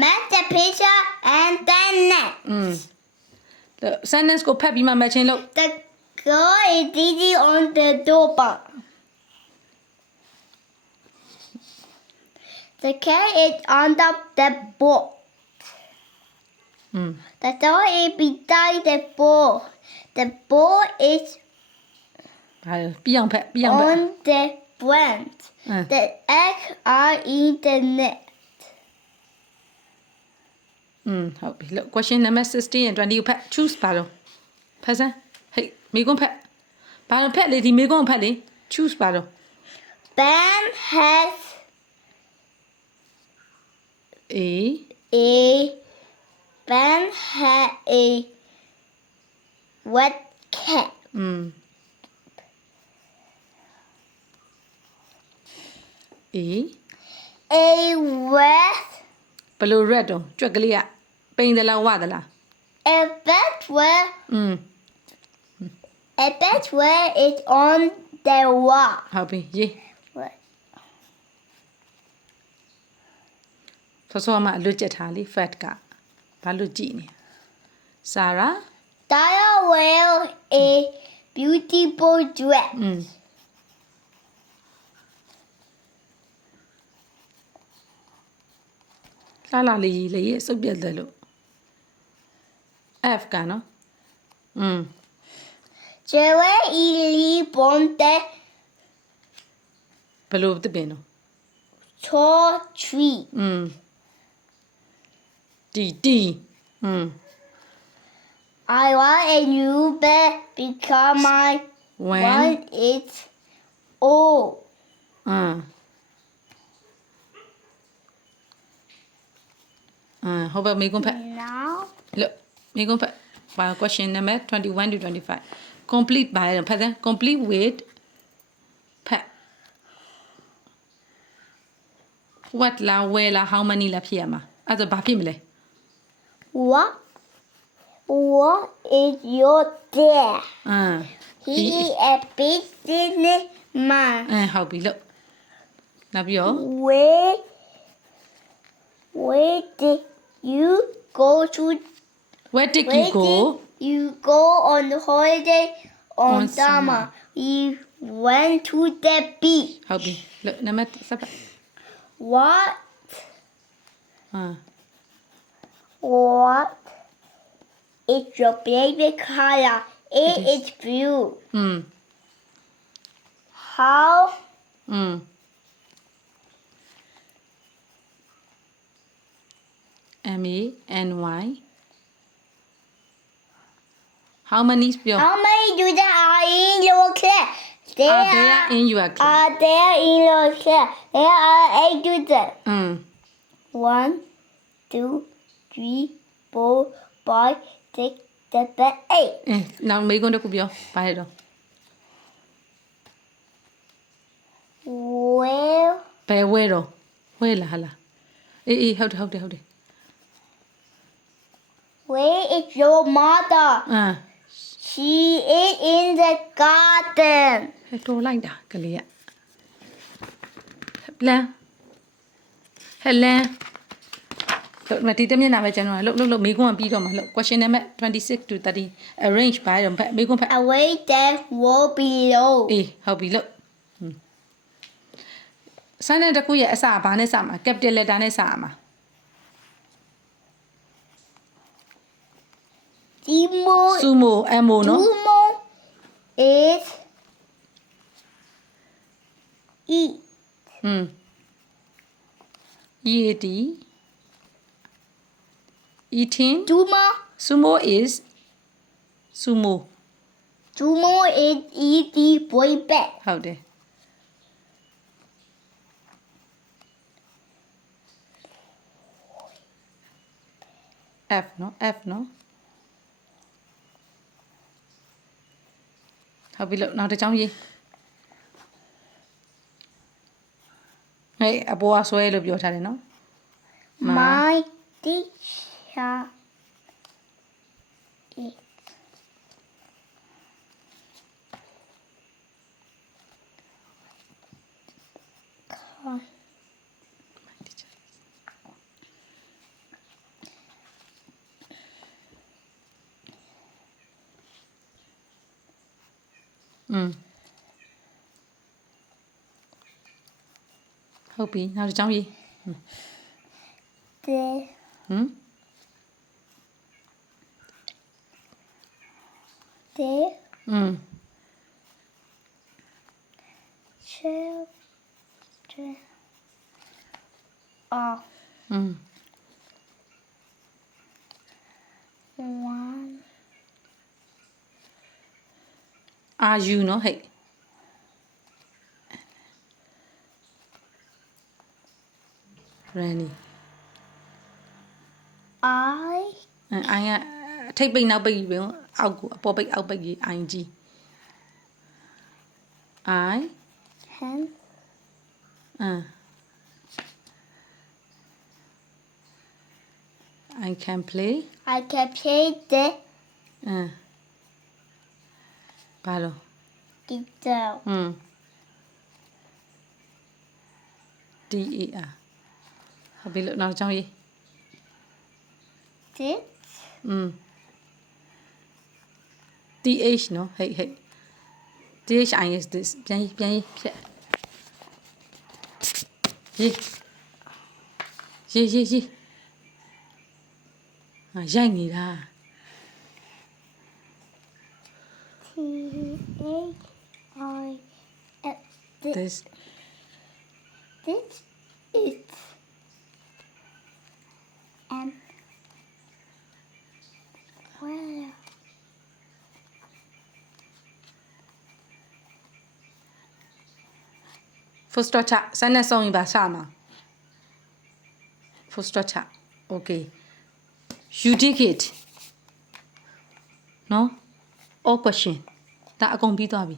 match the picture and then next. The sentence ကိုဖတ်ပြီးမှ matching လုပ် The girl is digging on the doorbell. The cat is on the board. The dog is beside the ball. The ball is ဘာလဲပြီးအောင်ဖက်ပြီးအောင်ဖက် on the branch. The eggs are in the net. ဟုတ်ပြီလို့ question number 16 and 20ကိုဖတ် choose ပါတော့ဖတ်စမ်းဟေးမိကုန်းဖက်ဘာလို့ဖက်လေဒီမိကုန်းဖက်လေ choose ပါတော့ Ben has Ben had a wet cat. A wet ဘလို့ red တော့ကြွက်ကလေးကပိန်သလားဝသလား a bed where is on the wall. ဟုတ်ပြီရေး What? ဆောမှအလွတ်ကျက်ထားလေ fat ကဘာလို့ကြည့်နေစာရာ Daya wear a beautiful dress. လာလာလေးရေးလေရေးစုပ်ပြတ်တယ်လို့ F ကနော်Jerry Ely Bonte ဘလို့တပင်နော် tall tree. D I want a new bed because my one is old. ဟုတ်ပါမိကုန်းဖက် Now, look မိကုန်းဖက်ဘာ question number 21 to 25 complete ဘာလဲဖတ်စမ်း complete with ဖက် what လာ where လာ how many လာဖြစ်ရမှာအဲ့ဒါဘာဖြစ်မလဲ what is your dad? He is a businessman. ဟုတ်ပြီလို့နောက်ပြီးတော့ Where did you go to? where did you go You go on holiday on On summer. We went to the beach. ဟုတ်ပြီလို့နံပါတ်စပ် What အာ is your favorite color? It is blue. How M-A-N-Y how many ပြော How many students are in your class? are there in your class Are there in your class? There are 8 students. 1, 2, 3, 4, 5, 6, 7, 8. နောက်မေးခွန်းတစ်ခုပြောဘာလဲတော့ Well, ဘယ်ဝဲတော့ဝဲလားဟာလားအေးဟုတ်တယ် where is your mother? She is in the garden. ဟဲ့တော်လိုက်တာကလေးကလန်ဟဲ့လန်လို့မတီးတမျက်နှာပဲကျွန်တော်လို့မေးခွန်းပြီးတော့မှာလို့ question number 26 to 30 arrange ဘာလဲတော့မေးခွန်းဖတ် Away there will below. အေးဟုတ်ပြီလို့sentence တစ်ခုရဲ့အစဘာနဲ့စမှာ capital letter နဲ့စမှာ sumo mo နော် Sumo is eat. eat eating Sumo is sumo is eating boy bag. ဟုတ်တယ် F နော်ဟုတ်ပြီလို့နောက်တစ်ချောင်းရေးဟဲ့အပေါ်ကဆွဲလို့ပြောထားတယ်နော် My teacher is ဟုတ်ပြီနောက်တစ်ကြောင်းရေး The ဟမ် the อืม children are อืม one are you เนาะဟဲ့ Randy I အိုင်ကအထိတ်ပိတ်နောက်ပိတ်ပဲအောက်ကိုအပေါ်ပိတ်အောက်ပိတ်ကြီး ing I can အမ် I can play I can play the အမ်ဘာလို့ guitar อืม DAR ဟုတ်ပြီလို့နောက်တစ်ကြောင်းရေး this อืม TH เนาะဟဲ့ THIS this ပြန်ရေးဖြတ်ရေးဟာရိုက်နေတာ This this is and well full stop ချစမ်းနဲ့ဆုံးရင်ပါစမှာ full stop ချ okay you did it နော် all question ဒါအကုန်ပြီးသွားပြီ